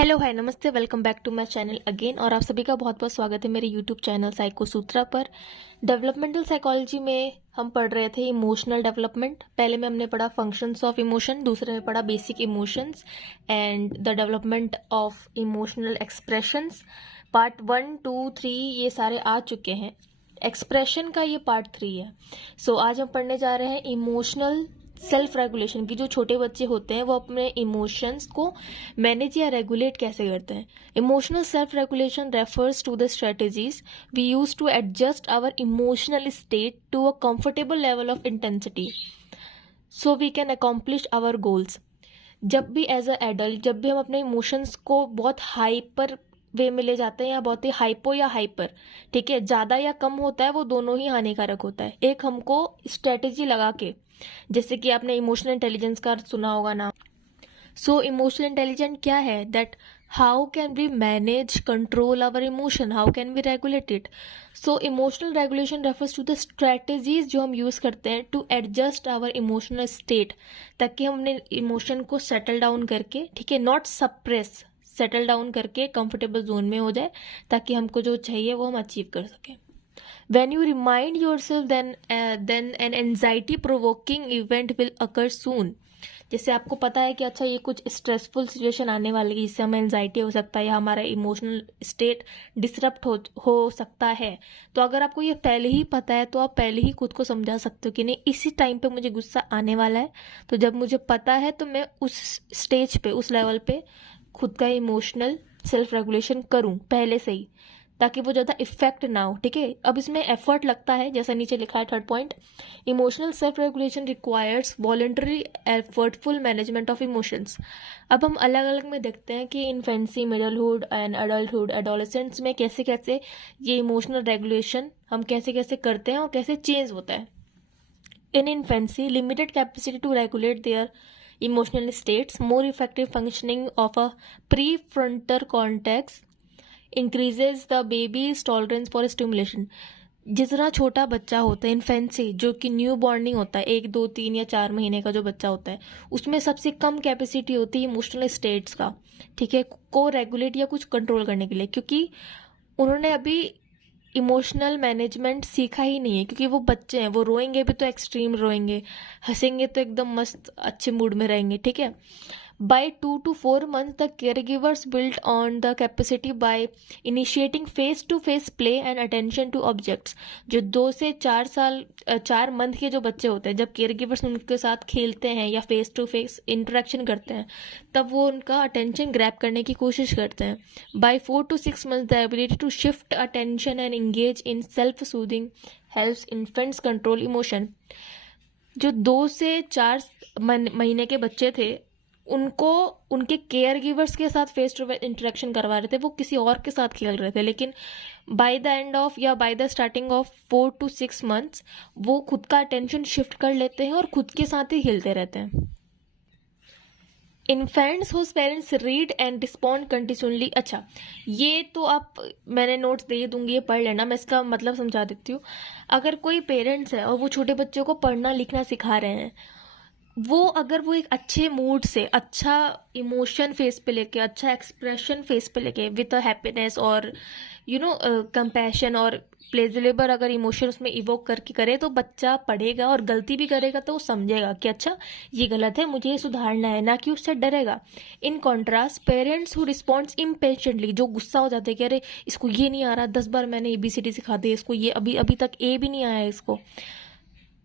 Hello hi नमस्ते, welcome back to my channel again. और आप सभी का बहुत बहुत स्वागत है मेरे यूट्यूब चैनल साइको सूत्रा पर। डेवलपमेंटल साइकोलॉजी में हम पढ़ रहे थे इमोशनल डेवलपमेंट। पहले में हमने पढ़ा फंक्शंस ऑफ इमोशन, दूसरे में पढ़ा basic emotions and the development of emotional expressions. Part 1, 2, 3 ये सारे आ चुके हैं। एक्सप्रेशन का ये पार्ट 3 है। सो आज हम पढ़ने जा रहे हैं इमोशनल सेल्फ रेगुलेशन की। जो छोटे बच्चे होते हैं वो अपने इमोशंस को मैनेज या रेगुलेट कैसे करते हैं। Emotional self regulation refers to the strategies we use to adjust our emotional state to a comfortable level of intensity so we can accomplish our goals. जब भी एज अ एडल्ट, जब भी हम अपने इमोशंस को बहुत हाइपर वे में ले जाते हैं या बहुत ही हाइपो या हाइपर, ठीक है, ज़्यादा या कम होता है, वो दोनों ही हानिकारक होता है। एक हमको स्ट्रेटेजी लगा के, जैसे कि आपने इमोशनल इंटेलिजेंस का सुना होगा ना। सो इमोशनल इंटेलिजेंस क्या है? That how can we manage control our emotion, how can we regulate it. So emotional regulation refers to the strategies जो हम यूज करते हैं to adjust our emotional state, ताकि हम अपने इमोशन को सेटल डाउन करके, ठीक है, नॉट सप्रेस, सेटल डाउन करके कंफर्टेबल जोन में हो जाए, ताकि हमको जो चाहिए वो हम अचीव कर सकें। When you remind yourself then an anxiety provoking event will occur soon। जैसे आपको पता है कि अच्छा ये कुछ स्ट्रेसफुल सिचुएशन आने वाली है, इससे हमें एंजाइटी हो सकता है या हमारा इमोशनल स्टेट डिसरप्ट हो सकता है। तो अगर आपको ये पहले ही पता है तो आप पहले ही खुद को समझा सकते हो कि नहीं, इसी टाइम पे मुझे गुस्सा आने वाला है, तो जब मुझे पता है तो मैं उस स्टेज पे, उस लेवल पे खुद का इमोशनल सेल्फ रेगुलेशन करूं पहले से ही, ताकि वो ज़्यादा इफेक्ट ना हो। ठीक है, अब इसमें एफर्ट लगता है, जैसा नीचे लिखा है third point. Emotional self regulation requires voluntary effortful management of emotions. अब हम अलग अलग में देखते हैं कि इन्फेंसी, मिडलहुड एंड अडल्टहुड, एडोलेसेंट्स में कैसे कैसे ये इमोशनल रेगुलेशन हम कैसे कैसे करते हैं और कैसे चेंज होता है। In infancy, limited capacity to regulate their emotional states, more effective functioning of a prefrontal cortex increases the baby's tolerance for stimulation। जितना छोटा बच्चा होता है इन्फेंसी, जो कि न्यू बॉर्निंग होता है, 1, 2, 3 या 4 महीने का जो बच्चा होता है, उसमें सबसे कम कैपेसिटी होती है इमोशनल स्टेट्स का, ठीक है, को रेगुलेट या कुछ कंट्रोल करने के लिए, क्योंकि उन्होंने अभी इमोशनल मैनेजमेंट सीखा ही नहीं है। क्योंकि वो बच्चे हैं, वो रोएंगे भी तो एक्सट्रीम रोएंगे, हंसेंगे तो एकदम मस्त अच्छे मूड में रहेंगे, ठीक है। By 2 to 4 months, the caregivers built on the capacity by initiating face-to-face play and attention to objects। जो 2 से 4 मंथ के जो बच्चे होते हैं, जब केयरगिवर्स उनके साथ खेलते हैं या फेस टू फेस इंटरेक्शन करते हैं, तब वो उनका अटेंशन ग्रैब करने की कोशिश करते हैं। By 4 to 6 months, the ability to shift attention and engage in self-soothing helps infants control emotion। जो 2 से 4 महीने के बच्चे थे, उनको उनके केयर गिवर्स के साथ फेस टू फेस इंटरेक्शन करवा रहे थे, वो किसी और के साथ खेल रहे थे, लेकिन बाय द एंड ऑफ या by the starting of 4 to 6 months वो खुद का अटेंशन शिफ्ट कर लेते हैं और खुद के साथ ही खेलते रहते हैं। Infants whose parents read and respond continuously. अच्छा, ये तो आप, मैंने नोट्स दे दूंगी, ये पढ़ लेना, मैं इसका मतलब समझा देती हूँ। अगर कोई पेरेंट्स है और वो छोटे बच्चों को पढ़ना लिखना सिखा रहे हैं, वो अगर वो एक अच्छे मूड से, अच्छा इमोशन फेस पे लेके, अच्छा एक्सप्रेशन फेस पे लेके, विद हैप्पीनेस और कंपैशन और प्लेजरेबल अगर इमोशन उसमें इवोक करके करे, तो बच्चा पढ़ेगा और गलती भी करेगा तो वो समझेगा कि अच्छा ये गलत है, मुझे ये सुधारना है, ना कि उससे डरेगा। In contrast, parents who responds impatiently, जो गुस्सा हो जाते हैं कि अरे इसको ये नहीं आ रहा, 10 बार मैंने ABCD सिखा दी, इसको ये अभी तक A भी नहीं आया इसको,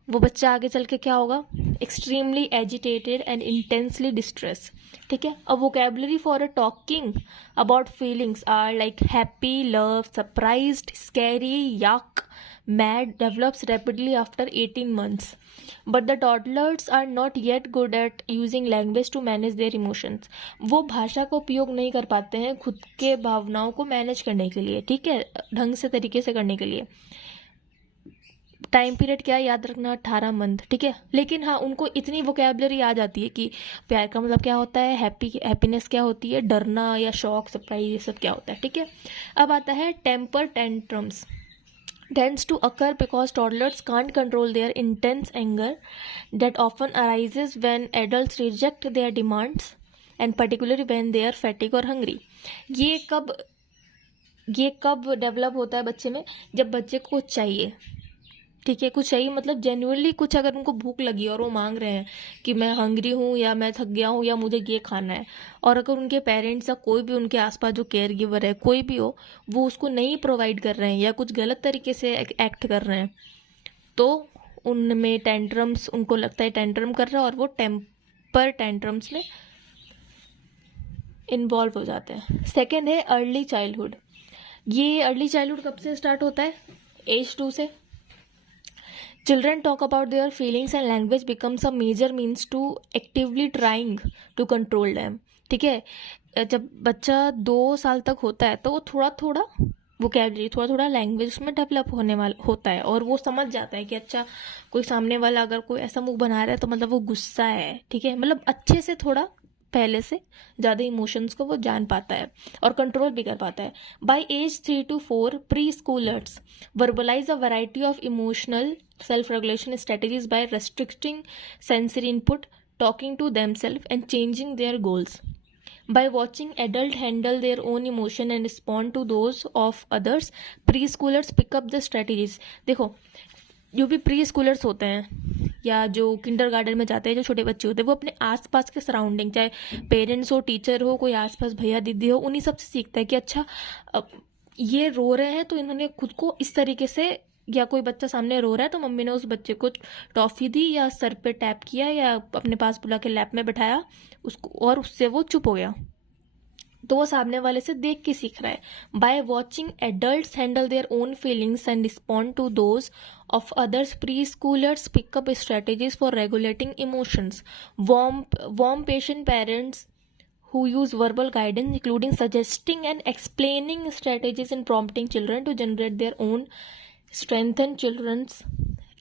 वो बच्चा आगे चल के क्या होगा? Extremely agitated and intensely distress, ठीक है। अब vocabulary for a talking about feelings are like happy, love, surprised, scary, yuck, mad develops rapidly after 18 months। But the toddlers are not yet good at using language to manage their emotions. वो भाषा का उपयोग नहीं कर पाते हैं खुद के भावनाओं को मैनेज करने के लिए, ठीक है, ढंग से तरीके से करने के लिए। टाइम पीरियड क्या याद रखना? 18 मंथ, ठीक है। लेकिन हाँ, उनको इतनी वोकेबलरी आ जाती है कि प्यार का मतलब क्या होता है, हैप्पीनेस क्या होती है, डरना या शॉक, सरप्राइज, ये सब क्या होता है, ठीक है। अब आता है temper tantrums. tends to occur because toddlers can't control their intense anger that often arises when adults reject their demands and particularly when they are fatigue और हंग्री। ये कब डेवलप होता है बच्चे में? जब बच्चे को कुछ चाहिए, ठीक है, कुछ चाहिए मतलब जेन्युइनली कुछ, अगर उनको भूख लगी और वो मांग रहे हैं कि मैं हंग्री हूँ या मैं थक गया हूँ या मुझे ये खाना है, और अगर उनके पेरेंट्स या कोई भी उनके आसपास जो केयर गिवर है कोई भी हो, वो उसको नहीं प्रोवाइड कर रहे हैं या कुछ गलत तरीके से एक्ट कर रहे हैं, तो उनमें टेंट्रम्स, उनको लगता है टेंट्रम कर रहा है और वो टेम्पर टेंट्रम्स में इन्वॉल्व हो जाते हैं। सेकेंड है अर्ली चाइल्डहुड। ये अर्ली चाइल्डहुड कब से स्टार्ट होता है? एज 2 से। Children talk about their feelings and language becomes a major means to actively trying to control them। ठीक है, जब बच्चा 2 साल तक होता है तो वो थोड़ा थोड़ा वोकैबुलरी, थोड़ा थोड़ा लैंग्वेज में डेवलप होने वाला होता है, और वो समझ जाता है कि अच्छा कोई सामने वाला अगर कोई ऐसा मुंह बना रहा है तो मतलब वो गुस्सा है, ठीक है, मतलब अच्छे से थोड़ा पहले से ज़्यादा इमोशंस को वो जान पाता है और कंट्रोल भी कर पाता है। By age 3 to 4 preschoolers verbalise a variety of emotional self regulation strategies by restricting sensory input, talking to themselves and changing their goals. By watching adults handle their own emotion and respond to those of others, preschoolers pick up the strategies। देखो, जो भी pre schoolers होते हैं या जो kindergarten में जाते हैं, जो छोटे बच्चे होते हैं, वो अपने आसपास के सराउंडिंग, चाहे पेरेंट्स हो, टीचर हो, कोई आसपास भैया दीदी हो, उन्हीं सब से सीखता है कि अच्छा ये रो रहे हैं तो इन्होंने खुद को इस तरीके से, या कोई बच्चा सामने रो रहा है तो मम्मी ने उस बच्चे को टॉफी दी या सर पे टैप किया या अपने पास बुला के लैप में बिठाया उसको, और उससे वो चुप हो गया, तो वो सामने वाले से देख के सीख रहा है। By watching adults handle their own feelings and respond to those of others, preschoolers pick up strategies for regulating emotions. warm patient parents who use verbal guidance, including suggesting and explaining strategies and prompting children to generate their own, strengthen children's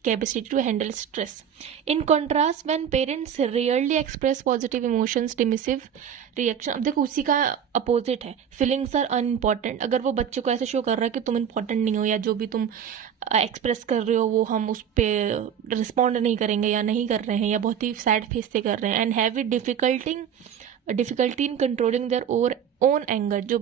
capacity to handle stress. In contrast, when parents rarely express positive emotions, dismissive reaction, अब देखो उसी का opposite है, feelings are unimportant. अगर वो बच्चे को ऐसे शो कर रहा है कि तुम इम्पॉर्टेंट नहीं हो, या जो भी तुम एक्सप्रेस कर रहे हो वो हम उस पर रिस्पॉन्ड नहीं करेंगे या नहीं कर रहे हैं, या बहुत ही सैड फेस से कर रहे हैं, and have difficulty in controlling their own anger, जो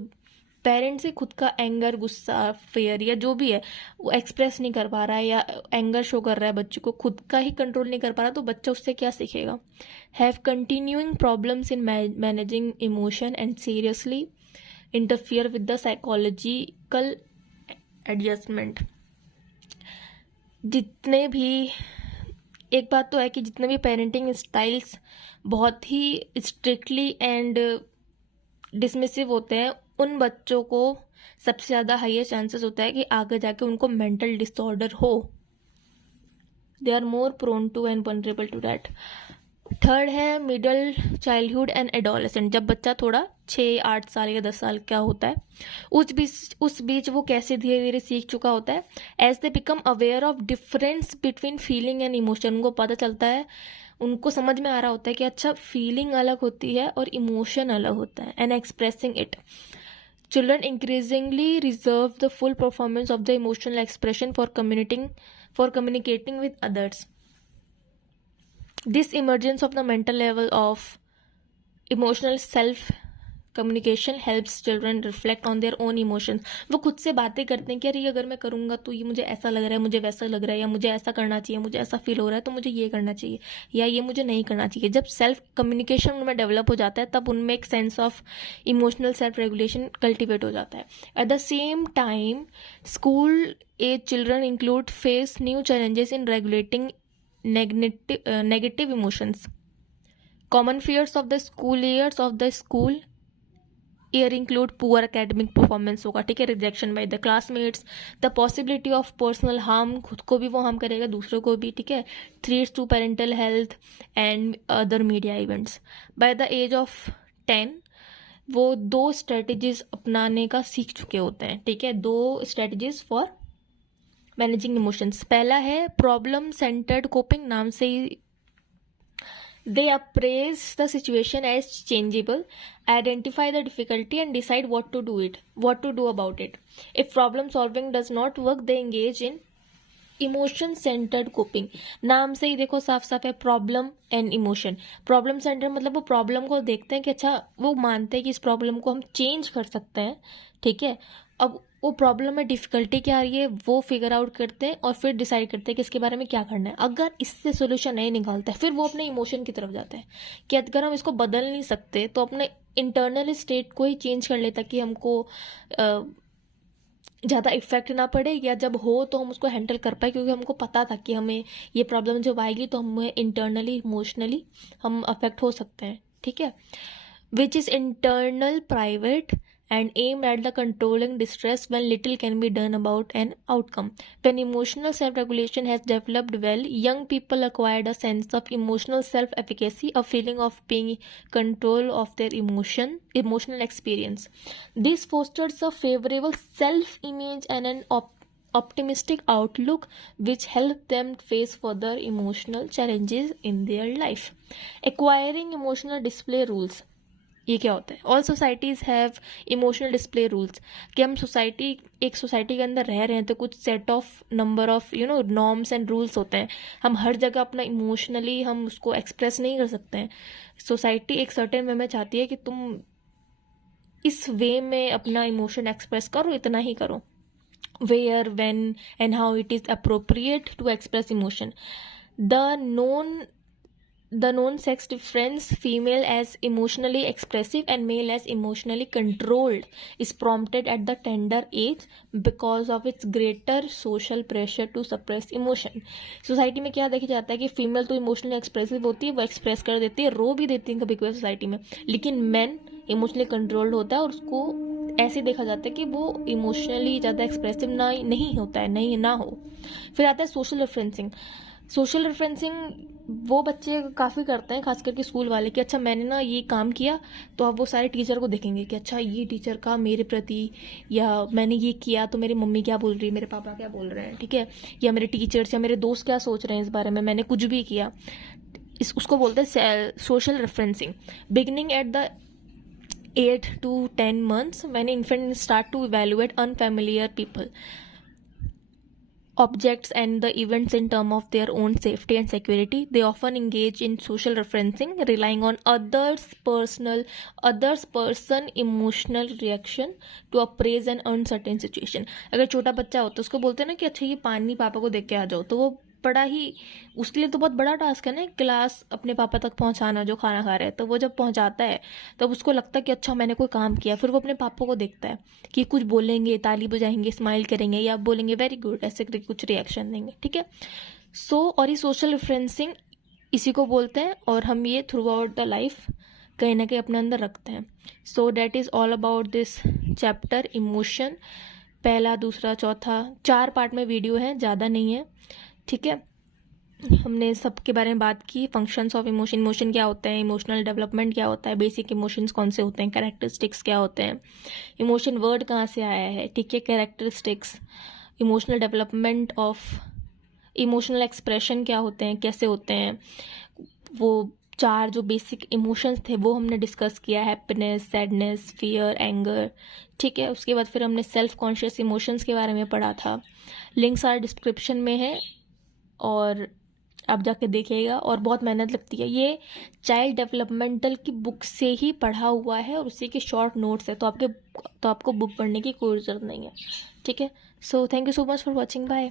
पेरेंट्स से खुद का एंगर, गुस्सा, फेयर या जो भी है वो एक्सप्रेस नहीं कर पा रहा है, या एंगर शो कर रहा है बच्चे को, खुद का ही कंट्रोल नहीं कर पा रहा, तो बच्चा उससे क्या सीखेगा? Have continuing problems in managing emotion and seriously interfere with the psychological adjustment. जितने भी, एक बात तो है कि जितने भी पेरेंटिंग स्टाइल्स बहुत ही स्ट्रिक्टली एंड डिसमिसिव होते हैं, उन बच्चों को सबसे ज़्यादा हाईएस्ट चांसेस होता है कि आगे जाके उनको मेंटल डिसऑर्डर हो। They are more prone to and vulnerable to that. Third है मिडल चाइल्डहुड एंड एडोलेसेंट। जब बच्चा थोड़ा 6-8 साल या 10 साल का होता है, उस बीच वो कैसे धीरे धीरे सीख चुका होता है। As they become aware of difference between feeling and emotion, उनको पता चलता है, उनको समझ में आ रहा होता है कि अच्छा फीलिंग अलग होती है और इमोशन अलग होता है, and expressing it. Children increasingly reserve the full performance of the emotional expression for communicating with others. This emergence of the mental level of emotional self communication helps children reflect on their own emotions. वो खुद से बातें करते हैं कि अरे ये अगर मैं करूँगा तो ये मुझे ऐसा लग रहा है, मुझे वैसा लग रहा है, या मुझे ऐसा करना चाहिए, मुझे ऐसा फील हो रहा है तो मुझे ये करना चाहिए, या ये मुझे नहीं करना चाहिए। जब सेल्फ कम्युनिकेशन उनमें डेवलप हो जाता है तब उनमें एक sense of emotional self regulation cultivate हो जाता है। At the same time school age children include face new challenges in regulating negative emotions. Common fears of the school year include poor academic performance होगा, ठीक है, rejection by the classmates, the possibility of personal harm, खुद को भी वो harm करेगा, दूसरों को भी, ठीक है, threats to parental health and other media events. By the age of 10 वो 2 स्ट्रेटजीज अपनाने का सीख चुके होते हैं, ठीक है, 2 स्ट्रेटजीज फॉर मैनेजिंग इमोशंस। पहला है प्रॉब्लम सेंटर्ड कोपिंग, नाम से ही they appraise the situation as changeable, identify the difficulty and decide what to do about it. If problem solving does not work, they engage in emotion centred coping, नाम से ही देखो साफ साफ है, problem and emotion. Problem centre मतलब वो problem को देखते हैं कि अच्छा, वो मानते हैं कि इस प्रॉब्लम को हम चेंज कर सकते हैं, ठीक है। अब वो प्रॉब्लम में डिफिकल्टी क्या आ रही है वो फिगर आउट करते हैं और फिर डिसाइड करते हैं कि इसके बारे में क्या करना है। अगर इससे सोल्यूशन नहीं निकालता है फिर वो अपने इमोशन की तरफ जाता है कि अगर हम इसको बदल नहीं सकते तो अपने इंटरनल स्टेट को ही चेंज कर ले ताकि हमको ज़्यादा इफेक्ट ना पड़े, या जब हो तो हम उसको हैंडल कर पाए, क्योंकि हमको पता था कि हमें ये प्रॉब्लम जब आएगी तो हमें इंटरनली इमोशनली हम अफेक्ट हो सकते हैं, ठीक है। Which is internal private and aimed at the controlling distress when little can be done about an outcome. When emotional self-regulation has developed well, young people acquired a sense of emotional self-efficacy, a feeling of being in control of their emotional experience. This fosters a favorable self-image and an optimistic outlook which help them face further emotional challenges in their life. Acquiring emotional display rules. ये क्या होता है? All societies have emotional display rules, कि हम एक society के अंदर रह रहे हैं तो कुछ set of number of norms and rules होते हैं। हम हर जगह अपना इमोशनली हम उसको एक्सप्रेस नहीं कर सकते हैं। सोसाइटी एक सर्टेन वे में चाहती है कि तुम इस वे में अपना इमोशन एक्सप्रेस करो, इतना ही करो। Where, when and how it is appropriate to express emotion. The known sex difference, female as emotionally expressive and male as emotionally controlled, is prompted at the tender age because of its greater social pressure to suppress emotion. Society में क्या देखा जाता है कि female तो emotionally expressive होती है, वो एक्सप्रेस कर देती है, रो भी देती है कभी कभी सोसाइटी में, लेकिन मैन इमोशनली कंट्रोल्ड होता है और उसको ऐसे देखा जाता है कि वो इमोशनली ज़्यादा एक्सप्रेसिव नहीं होता है, नहीं ना हो। फिर आता है सोशल रेफरेंसिंग। सोशल रेफरेंसिंग वो बच्चे काफ़ी करते हैं, खास करके स्कूल वाले, कि अच्छा मैंने ना ये काम किया तो अब वो सारे टीचर को देखेंगे कि अच्छा ये टीचर का मेरे प्रति, या मैंने ये किया तो मेरी मम्मी क्या बोल रही है, मेरे पापा क्या बोल रहे हैं, ठीक है, या मेरे टीचर्स या मेरे दोस्त क्या सोच रहे हैं इस बारे में, मैंने कुछ भी किया। उसको बोलते हैं social referencing. Beginning at the 8 to 10 months when infants start to evaluate unfamiliar people, objects and the events in terms of their own safety and security. They often engage in social referencing, relying on others person emotional reaction to appraise an uncertain situation. अगर छोटा बच्चा हो तो उसको बोलते हैं ना कि अच्छा ये पानी पापा को देख के आ जाओ, तो वो बड़ा ही, उसके लिए तो बहुत बड़ा टास्क है ना गिलास अपने पापा तक पहुंचाना जो खाना खा रहे हैं। तो वो जब पहुंचाता है तब उसको लगता है कि अच्छा मैंने कोई काम किया। फिर वो अपने पापा को देखता है कि कुछ बोलेंगे, ताली बजाएंगे, स्माइल करेंगे, या बोलेंगे वेरी गुड, ऐसे करके कुछ रिएक्शन देंगे, ठीक है। और ये सोशल रेफरेंसिंग इसी को बोलते हैं, और हम ये थ्रू आउट द लाइफ कहीं ना कहीं अपने अंदर रखते हैं। So that is all about this chapter emotion. पहला, दूसरा, चौथा, 4 पार्ट में वीडियो है, ज़्यादा नहीं है, ठीक है। हमने सबके बारे में बात की, फंक्शंस ऑफ इमोशन क्या होते हैं, इमोशनल डेवलपमेंट क्या होता है, बेसिक इमोशंस कौन से होते हैं, कैरेक्टरिस्टिक्स क्या होते हैं, इमोशन वर्ड कहाँ से आया है, ठीक है, characteristics, emotional development of emotional expression क्या होते हैं, कैसे होते हैं, वो 4 जो बेसिक इमोशंस थे वो हमने डिस्कस किया, हैप्पीनेस, सैडनेस, फियर, एंगर, ठीक है। उसके बाद फिर हमने सेल्फ कॉन्शियस इमोशंस के बारे में पढ़ा था। लिंक्स आर डिस्क्रिप्शन में है और आप जाके देखिएगा, और बहुत मेहनत लगती है। ये चाइल्ड डेवलपमेंटल की बुक से ही पढ़ा हुआ है और उसी के शॉर्ट नोट्स है, तो आपको बुक पढ़ने की कोई ज़रूरत नहीं है, ठीक है। So thank you so much for watching, bye.